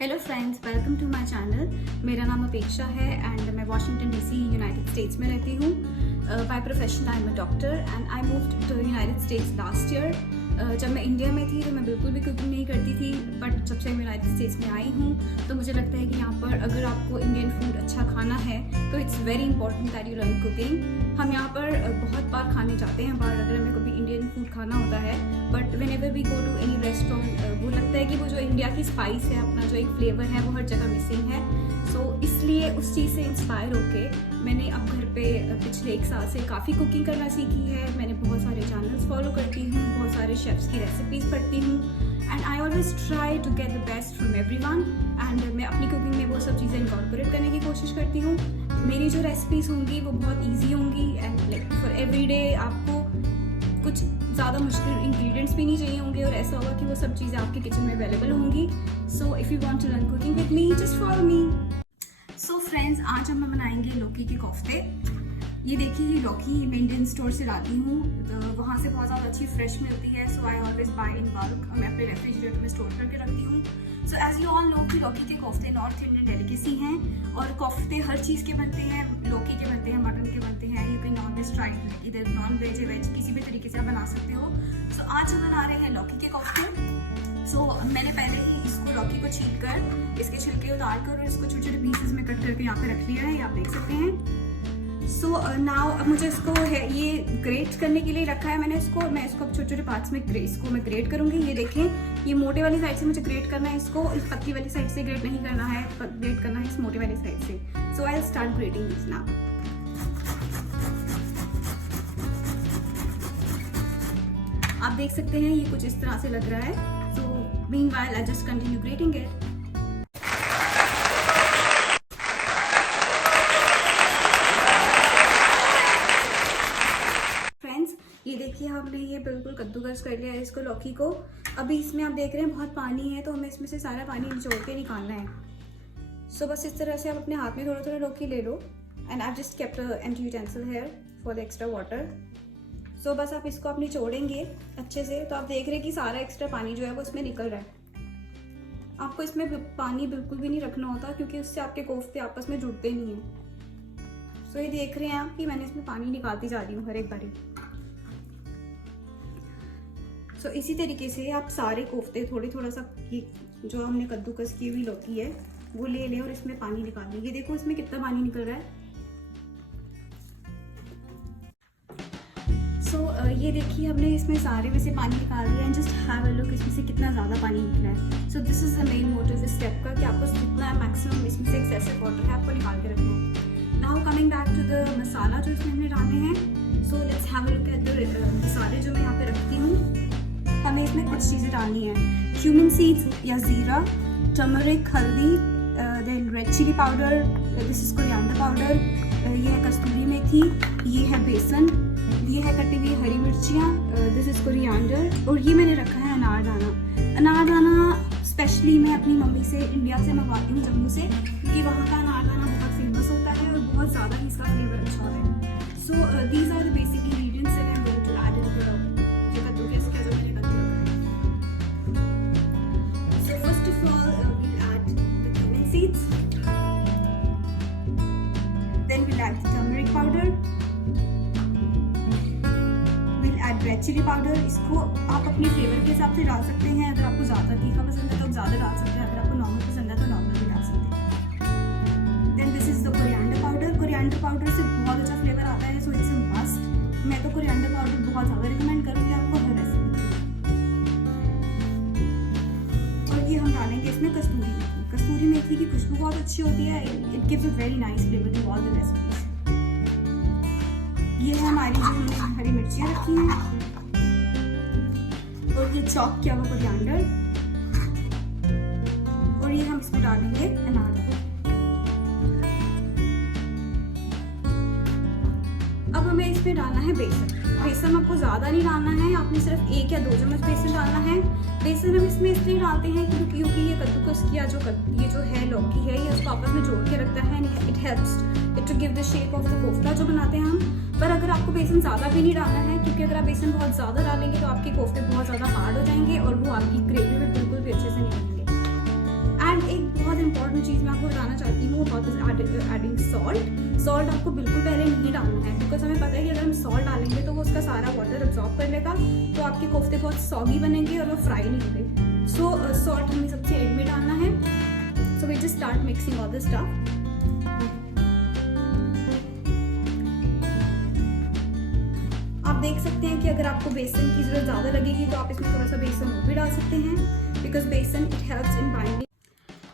Hello friends, welcome to my channel. मेरा नाम अपेक्षा है एंड मैं वाशिंगटन डीसी यूनाइटेड स्टेट्स में रहती हूँ। By profession I am a doctor and I moved to United States last year. जब मैं इंडिया में थी तो मैं बिल्कुल भी कुकिंग नहीं करती थी, बट जब से मैं यूनाइटेड स्टेट्स में आई हूँ तो मुझे लगता है कि यहाँ पर अगर आपको इंडियन फूड अच्छा खाना है तो it's very important that you learn cooking. हम यहाँ पर बहुत बार खाने जाते हैं बाहर अगर हमें कभी इंडियन फूड खाना होता है, but whenever we go to any restaurant वो लगता है कि वो जो इंडिया की स्पाइस है, अपना जो एक फ्लेवर है, वो हर जगह मिसिंग है। सो इसलिए उस चीज़ से इंस्पायर होके मैंने अब घर पे पिछले 1 साल से काफ़ी कुकिंग करना सीखी है। मैंने बहुत सारे चैनल्स फॉलो करती हूँ, बहुत सारे शेफ्स की रेसिपीज़ पढ़ती हूँ and I always try to get the best from everyone. And मैं अपनी कुकिंग में वो सब चीज़ें इनकॉर्पोरेट करने की कोशिश करती हूँ। मेरी जो रेसिपीज़ होंगी वो बहुत ईजी होंगी and like for every day आपको कुछ ज़्यादा मुश्किल इंग्रेडिएंट्स भी नहीं चाहिए होंगे और ऐसा होगा कि वो सब चीज़ें आपके किचन में अवेलेबल होंगी। So if you want to learn cooking with me, just follow me. So friends, आज हम बनाएंगे लौकी के कोफ्ते। ये देखिए, ये लौकी मैं इंडियन स्टोर से लाती हूँ, वहाँ से बहुत ज़्यादा अच्छी फ्रेश मिलती है। So I always buy in bulk. मैं अपने रेफ्रिजरेटर में स्टोर करके रखती हूँ। So as you all know कि लौकी के कोफ्ते नॉर्थ इंडियन डेलिकेसी हैं और कोफ्ते हर चीज़ के बनते हैं। लौकी के बनते हैं, मटन के बनते हैं, यू कैन ऑलवेज ट्राई इधर नॉन वेज या वेज किसी भी तरीके से आप बना सकते हो। सो आज हम बना रहे हैं लौकी के कोफ्ते। सो मैंने पहले ही इसको लौकी को छील कर इसके छिलके उतार कर और इसको छोटे छोटे पीसेस में कट करके यहाँ पे रख लिया है, ये आप देख सकते हैं। सो नाउ अब मुझे इसको है ये ग्रेट करने के लिए रखा है मैंने इसको। मैं इसको अब छोटे छोटे पार्ट्स में इसको मैं ग्रेट करूँगी। ये देखें, ये मोटे वाली साइड से मुझे ग्रेट करना है इसको, इस पतली वाली साइड से ग्रेट नहीं करना है, ग्रेट करना है इस मोटे वाली साइड से। So I will start grating this now. आप देख सकते हैं ये कुछ इस तरह से लग रहा है। So meanwhile I just continue grating it. ये देखिए, हमने ये बिल्कुल कद्दूकस कर लिया है इसको, लौकी को। अभी इसमें आप देख रहे हैं बहुत पानी है, तो हमें इसमें से सारा पानी निचोड़ के निकालना है। सो बस इस तरह से आप अपने हाथ में थोड़ा थोड़ा लौकी ले लो and I just kept empty utensil here for the extra water. So बस आप इसको आप निचोड़ेंगे अच्छे से, तो आप देख रहे हैं कि सारा एक्स्ट्रा पानी जो है वो इसमें निकल रहा है। आपको इसमें पानी बिल्कुल भी नहीं रखना होता क्योंकि उससे आपके कोफ्ते आपस में जुड़ते नहीं हैं। सो ये देख रहे हैं आप कि मैंने इसमें पानी निकालती जा रही हूँ हर एक बारी। सो इसी तरीके से आप सारे कोफ्ते थोड़ा सा जो हमने कद्दूकस की हुई लौकी है वो ले लें और इसमें पानी निकाल लें। ये देखो इसमें कितना पानी निकल रहा है। सो ये देखिए, हमने इसमें सारे में से पानी निकाल दिया and just have a look इसमें से कितना ज़्यादा पानी निकला है। So this is the main motive इस स्टेप का कि आपको जितना मैक्सिमम इसमें से एक्सेसिव वाटर है आपको निकाल के रखना है। Now coming back to the masala जो इसमें हमने डालने हैं। So let's have a look at the मसाले जो मैं यहाँ पे रखती हूँ। हमें इसमें कुछ चीज़ें डालनी है, क्यूमिन सीड्स या ज़ीरा, टर्मरिक, हल्दी, then red chilli powder, this is coriander powder, ये है कस्तूरी मेथी, ये है बेसन, ये है कटी हुई हरी मिर्चियाँ, दिस इज कोरिएंडर, और ये मैंने रखा है अनारदाना। अनारदाना स्पेशली मैं अपनी मम्मी से इंडिया से मंगवाती हूँ, जम्मू से, क्योंकि वहाँ का अनारदाना बहुत फेमस होता है और बहुत ज़्यादा ही इसका फ्लेवर अच्छा होता है। So these are the basic ingredients that I am going to add in the seeds. Then we'll add the turmeric powder. We'll add red chili powder. इसको आप अपने फ्लेवर के हिसाब से डाल सकते हैं। अगर आपको ज़्यादा तीखा पसंद है तो ज़्यादा डाल सकते हैं, अगर आपको नॉर्मल पसंद है तो नॉर्मल भी डाल सकते हैं। Then this is the coriander powder. Coriander powder से बहुत अच्छा फ्लेवर आता है, so it's a must. मैं तो coriander powder बहुत ज़्यादा रिकमेंड करूँगी आपको हर रेसिपी। और ये हम डालेंगे इसमें कस्तूरी मेथी। कस्तूरी मेथी की खुशबू बहुत अच्छी होती है, it gives a very nice flavour to all the recipes. ये है हमारी जो हरी मिर्चियाँ रखी हैं और ये चॉप किया हुआ कोरिएंडर, और ये हम इसमें डालेंगे अनार। अब हमें इसमें डालना है बेसन। बेसन आपको ज़्यादा नहीं डालना है, आपने सिर्फ 1 या 2 चम्मच बेसन डालना है। बेसन हम इसमें इसलिए डालते हैं क्योंकि ये कद्दूकस किया ये जो है लौकी है, ये उसको आपस में जोड़ के रखता है, it helps it to give the shape of the kofta जो बनाते हैं हम। पर अगर आपको बेसन ज़्यादा भी नहीं डालना है, क्योंकि अगर आप बेसन बहुत ज़्यादा डालेंगे तो आपके कोफ्ते बहुत ज़्यादा हार्ड हो जाएंगे और वो आपकी ग्रेवी में बिल्कुल भी अच्छे से नहीं बनेंगे। एंड एक आपको बताना चाहती हूँ अबाउट एडिंग सॉल्ट आपको बिल्कुल पहले नहीं डालना है, बिकॉज हमें पता है कि अगर हम सॉल्ट डालेंगे तो वो उसका सारा वाटर अब्जॉर्ब कर लेगा, तो आपके कोफ्ते बहुत सॉगी बनेंगे और वो फ्राई नहीं होंगे। सो सॉल्ट हमें सबसे एंड में डालना है। So we just start mixing all the stuff. आप देख सकते हैं कि अगर आपको बेसन की जरूरत ज़्यादा लगेगी तो आप इसमें थोड़ा सा बेसन और भी डाल सकते हैं, बिकॉज बेसन इट हेल्प्स इन बाइंडिंग।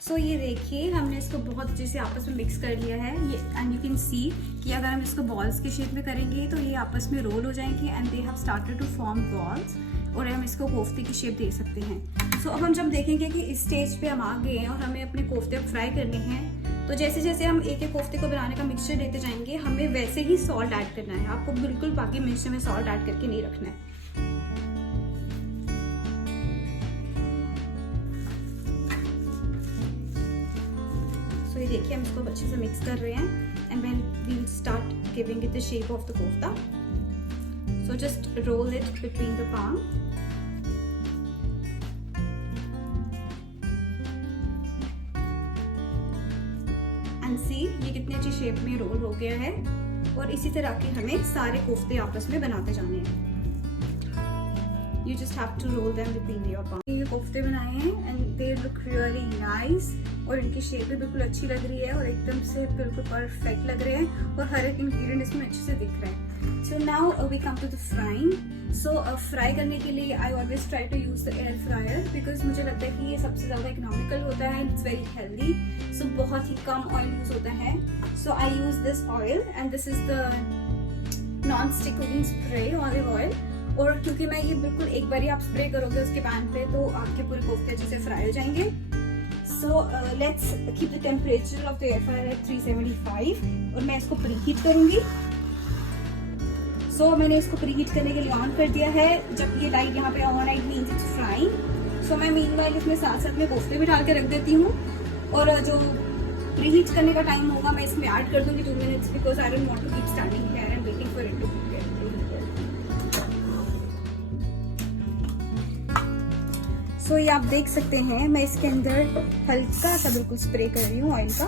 सो ये देखिए हमने इसको बहुत अच्छे से आपस में मिक्स कर लिया है ये, एंड यू कैन सी कि अगर हम इसको बॉल्स के शेप में करेंगे तो ये आपस में रोल हो जाएंगे and they have started to form balls, और हम इसको कोफ्ते की शेप दे सकते हैं। सो अब हम जब देखेंगे कि इस स्टेज पे हम आ गए हैं और हमें अपने कोफ्ते अब फ्राई करने हैं, तो जैसे जैसे हम एक एक कोफ्ते को बनाने का मिक्सचर देते जाएंगे हमें वैसे ही सॉल्ट ऐड करना है। आपको बिल्कुल बाकी मिक्सचर में सॉल्ट ऐड करके नहीं रखना है। तो ये देखिए हम इसको अच्छे से मिक्स कर रहे हैं and when we will start giving it the shape of the kofta. So just roll it between the palm. And see ये कितनी अच्छी शेप में रोल हो गया है, और इसी तरह के हमें सारे कोफ्ते आपस में बनाते जाने हैं। You just have to roll them between your palm. ये कोफ्ते बनाए हैं and they look really nice, और इनकी शेप भी बिल्कुल अच्छी लग रही है और एकदम से बिल्कुल परफेक्ट लग रहे हैं, और हर एक इंग्रेडिएंट इसमें अच्छे से दिख रहा है। So now we come to the frying. So fry करने के लिए I always try to use the air fryer because मुझे लगता है कि ये सबसे ज़्यादा इकोनॉमिकल होता है, it's very healthy. So बहुत ही कम ऑयल यूज होता है। So I use this oil and this is the non-stick cooking spray olive oil. और क्योंकि मैं ये बिल्कुल एक बार ही आप स्प्रे करोगे उसके पैन पे तो आपके पूरे कोफ्ते अच्छे से फ्राई हो जाएंगे। So let's keep the temperature of the air fryer at 375 और मैं इसको प्रीहीट करूंगी। सो मैंने इसको प्रीहीट करने के लिए ऑन कर दिया है। जब ये लाइट यहाँ पे on I means it's frying. So मैं मीनवाइल इसमें साथ साथ में कोफ्ते भी डाल के रख देती हूँ, और जो प्रीहीट करने का टाइम होगा मैं इसमें ऐड कर दूंगी 2 minutes, because I don't want to keep standing here and waiting for it to cook. So ये आप देख सकते हैं मैं इसके अंदर हल्का सा बिल्कुल स्प्रे कर रही हूँ ऑयल का,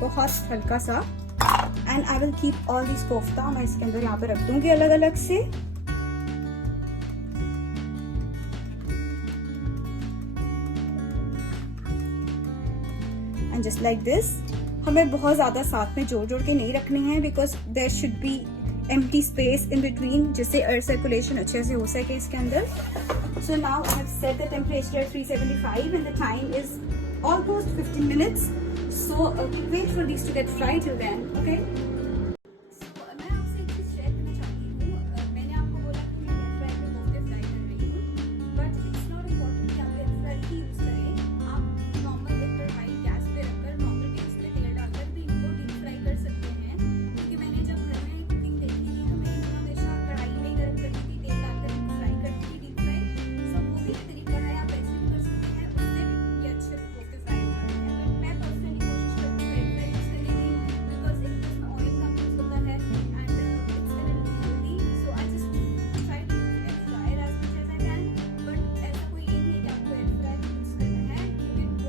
बहुत हल्का सा, and I will keep all this kofta. मैं इसके अंदर यहाँ पे रख दूंगी अलग अलग से। And just like this. हमें बहुत ज्यादा साथ में जोड़ जोड़ के नहीं रखने हैं, because there should be empty space in between, जिससे एयर सर्कुलेशन अच्छे से हो सके इसके अंदर। So now I have set the temperature at 375 and the time is almost 15 minutes. So wait for these to get fried till then, okay? मैं आपसे एक चीज शेयर करना चाहती हूँ। मैंने आपको बोला कि मैं एयर फ्रायर में कोफ्ते फ्राई कर रही हूँ, बट इट्स नॉट इम्पोर्टेंट कि आप एयर फ्रायर ही यूज करें। आप नॉर्मल एक कढ़ाई गैस पे रखकर नॉर्मल भी उसमें तेल डालकर भी इनको डीप फ्राई कर सकते हैं, क्योंकि मैंने जब घर में कुकिंग देखी थी तो मैंने हमेशा कढ़ाई में गर्म करती थी, तेल डालकर इनको फ्राई करती थी डीप फ्राई। सब वो भी तरीका है, आप ऐसे भी कर सकते हैं, उससे भी ये अच्छे कोफ्ते फ्राई हो जाते हैं। बट मैं पर्सनली कोशिश करती हूँ एयर फ्राई यूज करने की, बिकॉज एक तो इसमें ऑयल कम यूज होता है and it's healthy. So I just try to use air fryer as much as I can, but ऐसा कोई ये नहीं है कि आपको एयर फ्रायर यूज करना है, क्योंकि जो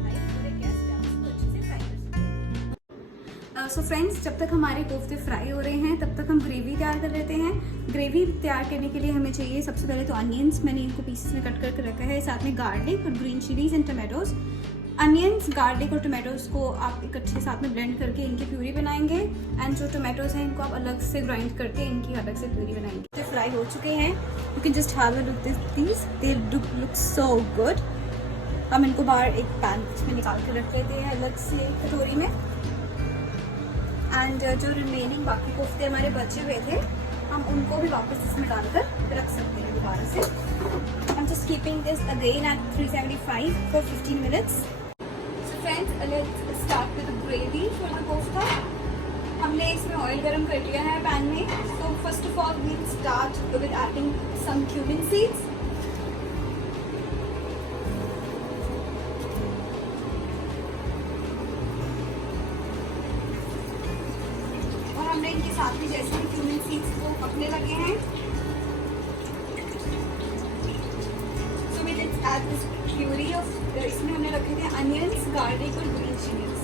कढ़ाई और एक गैस पे आप उसको अच्छे से फ्राई कर सकते हैं। सो फ्रेंड्स, जब तक हमारे कोफ्ते फ्राई हो रहे हैं तब तक हम ग्रेवी तैयार कर लेते हैं। ग्रेवी तैयार करने के लिए हमें चाहिए सबसे पहले तो अनियंस, मैंने इनको पीसेस में कट करके रखा है, साथ में गार्लिक और green chillies and tomatoes. Onions, garlic और टमाटोज को आप इकट्ठे साथ में ब्लेंड करके इनकी प्यूरी बनाएंगे, एंड जो टमाटोज हैं इनको आप अलग से ग्राइंड करके इनकी अलग से प्यूरी बनाएंगे। तो फ्राई हो चुके हैं, you can just have a look this, they look so good. हम इनको बाहर एक पैन में निकाल के रख लेते हैं अलग से कटोरी में, एंड जो रिमेनिंग बाकी कोफ्ते हमारे बचे हुए थे हम उनको भी वापस इसमें डालकर रख सकते हैं दोबारा से। I'm just keeping this again at 375 for 15 minutes. So friends, let's start with the gravy for the kofta. हमने इसमें ऑयल गरम कर लिया है पैन में। So first of all we'll start with adding some cumin seeds. हमने इनके साथ में जैसे ही क्यूमिन सीड्स को पकने लगे हैं, so we let's add this puree of, इसमें हमने रखे थे अनियंस, garlic और green chilies.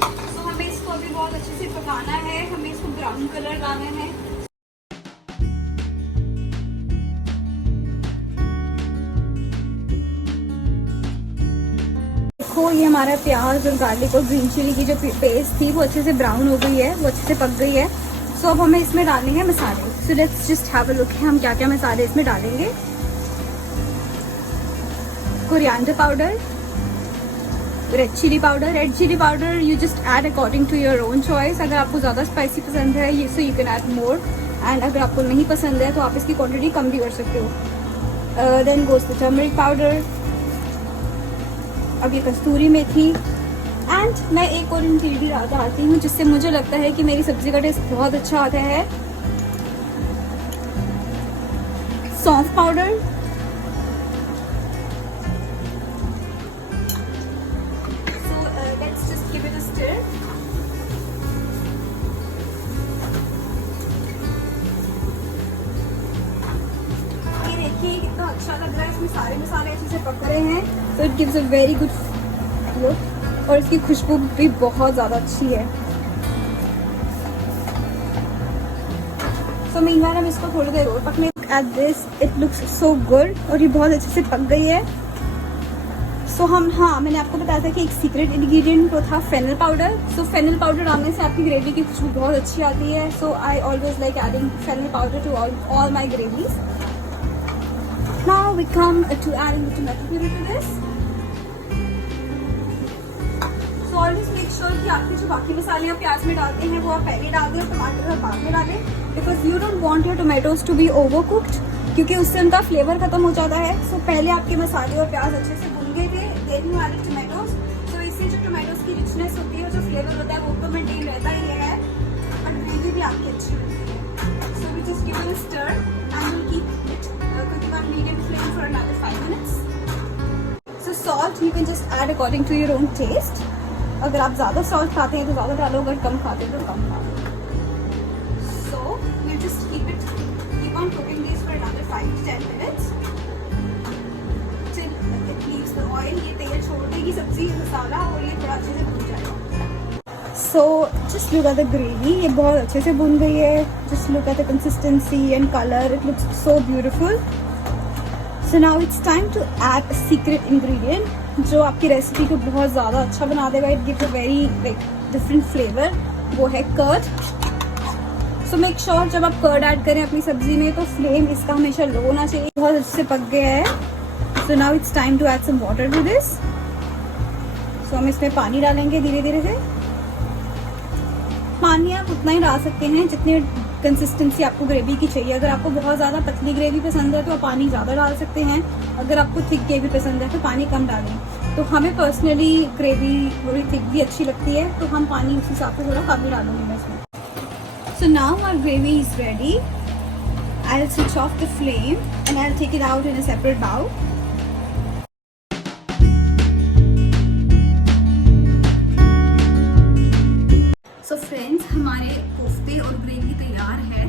तो हमें इसको अभी बहुत अच्छे से पकाना है, हमें इसको ब्राउन कलर लाना है. देखो ये हमारा प्याज और गार्लिक और ग्रीन चिली की जो पेस्ट थी वो अच्छे से ब्राउन हो गई है, वो अच्छे से पक गई है. सो अब हमें इसमें डालेंगे मसाले. So let's just have a look हम क्या क्या मसाले इसमें डालेंगे. Coriander powder, red chilli powder. Red chilli powder you just add according to your own choice. अगर आपको ज़्यादा स्पाइसी पसंद है ये so you can add more, and अगर आपको नहीं पसंद है तो आप इसकी क्वांटिटी कम भी कर सकते हो. Then goes the turmeric powder. अब ये कस्तूरी मेथी. एंड मैं एक और इंग्रेडिएंट डालती हूँ जिससे मुझे लगता है कि मेरी सब्जी का टेस्ट बहुत अच्छा आता है. सौंफ powder. So let's just give it a stir. ये देखिए कितना अच्छा लग रहा है, इसमें सारे मसाले अच्छे से पक रहे हैं. तो it gives a very good look और इसकी खुशबू भी बहुत ज़्यादा अच्छी है. सो मीनवाइल हम इसको थोड़ी देर और पकने. At this it looks so good और ये बहुत अच्छे से पक गई है. सो मैंने आपको बताया था कि एक सीक्रेट इंग्रेडिएंट वो था फेनल पाउडर. सो फेनल पाउडर डालने से आपकी ग्रेवी की खुशबू बहुत अच्छी आती है. So I always like adding fennel powder to all my gravies. Now we come to adding the tomato puree to this. Always make sure कि आपके जो बाकी मसाले आप प्याज में डालते हैं वो आप पहले डाल दें और टमाटर आप बाद में डालें, because you don't want your tomatoes to be over cooked, क्योंकि उससे उनका फ्लेवर खत्म हो जाता है. सो पहले आपके मसाले और प्याज अच्छे से भून गए थे, देन यू ऐड टोमेटोज. सो इससे जो टोमेटोज की रिचनेस होती है और जो फ्लेवर होता है वो तो मेंटेन रहता ही है, बट ग्रेवी भी आपकी अच्छी होती है. So we just give it a stir and will keep it cooking on medium flame for another 5 minutes. So salt you can just add according to your own taste. अगर आप ज़्यादा salt खाते हैं तो ज़्यादा डालो, अगर कम खाते हैं तो कम डालो. So you just keep on cooking this for another 5 to 10 minutes till it leaves the oil. ये तेल छोड़ देगी सब्जी मसाला और ये थोड़ा अच्छे से भून जाएगा. So just look at the gravy, ये बहुत अच्छे से भून गई है. Just look at the consistency and colour, it looks so beautiful. So now it's time to add a secret ingredient जो आपकी रेसिपी को बहुत ज़्यादा अच्छा बना देगा. It gives a very like different flavour. वो है कर्ड. सो मेक श्योर जब आप कर्ड ऐड करें अपनी सब्जी में तो फ्लेम इसका हमेशा लो होना चाहिए. बहुत अच्छे से पक गया है. So now it's time to add some water to this. So हम इसमें पानी डालेंगे धीरे धीरे से. पानी आप उतना ही डाल सकते हैं जितनी कंसिस्टेंसी आपको ग्रेवी की चाहिए. अगर आपको बहुत ज़्यादा पतली ग्रेवी पसंद है तो आप पानी ज़्यादा डाल सकते हैं. अगर आपको थिक ग्रेवी पसंद है तो पानी कम डालें. तो हमें पर्सनली ग्रेवी थोड़ी थिक भी अच्छी लगती है, तो हम पानी उस हिसाब से थोड़ा कम ही डालूंगी मैं इसमें. So now our gravy is ready. I will switch off the flame and I will take it out in a separate bowl. So friends, हमारे कोफ्ते और ग्रेवी तैयार है.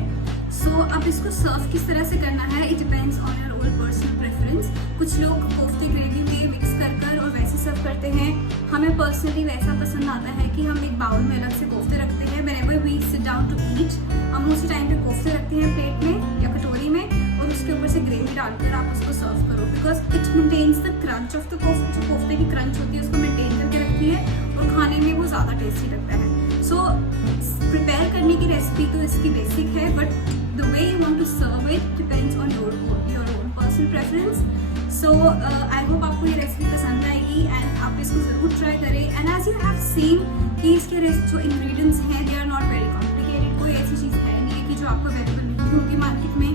सो अब इसको सर्व किस तरह से करना है, it depends on your own personal preference. कुछ लोग कोफ्ते ग्रेवी में मिक्स कर और वैसे सर्व करते हैं. हमें पर्सनली वैसा पसंद आता है कि हम एक बाउल में अलग से कोफ्ते रखते हैं. Whenever we sit down to eat, हम उसी टाइम पे कोफ्ते रखते हैं प्लेट में या कटोरी में, और उसके ऊपर से ग्रेवी डालकर आप उसको सर्व करो, because it maintains the crunch of the कोफ्ते. जो कोफ्ते की क्रंच होती है उसको मेंटेन करके रखती है और खाने में वो ज़्यादा टेस्टी लगता है. सो प्रिपेयर करने की रेसिपी तो इसकी बेसिक है, but the way you want to serve it depends on your own personal preference. So I hope आपको ये रेसिपी पसंद आएगी एंड आप इसको ज़रूर ट्राई करें. And as you have seen कि इसके जो इंग्रेडिएंट्स हैं they are not very complicated. कोई ऐसी चीज़ है नहीं है कि जो आपको अवेलेबल नहीं होगी मार्केट में.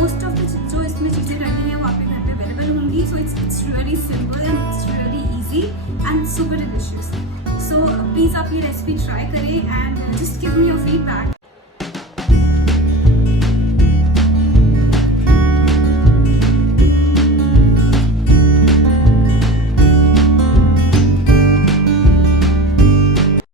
मोस्ट ऑफ द जो इसमें चीज़ें करनी है वो आपके घर पे अवेलेबल होंगी. So it's really simple and it's really easy and super delicious. So please आप ये रेसिपी ट्राई करें and just give me your feedback.